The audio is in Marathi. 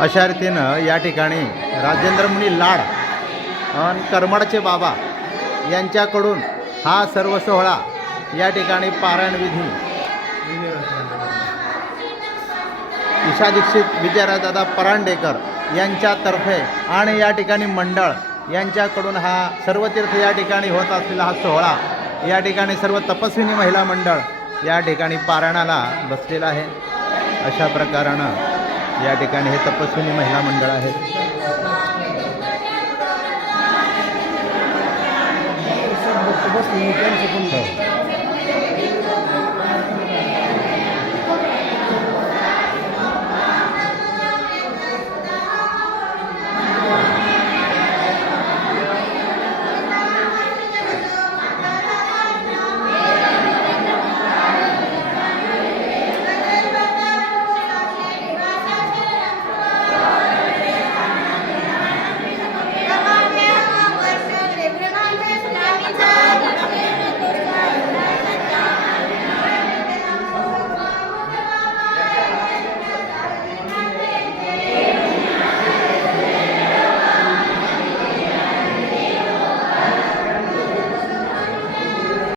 अशा रीतीनं या ठिकाणी राजेंद्र मुनी लाड आणि करमडचे बाबा यांच्याकडून हा सर्व सोहळा या ठिकाणी पारायण विधी ईशा दीक्षित विजयराजदादा परांडेकर यांच्यातर्फे आणि या ठिकाणी मंडळ यांच्याकडून हा सर्व तीर्थ या ठिकाणी होत असलेला हा सोहळा या ठिकाणी सर्व तपस्विनी महिला मंडळ या ठिकाणी पारायणाला बसलेला आहे. अशा प्रकारानं या ठिकाणी हे तपस्विनी महिला मंडळ आहे. बसले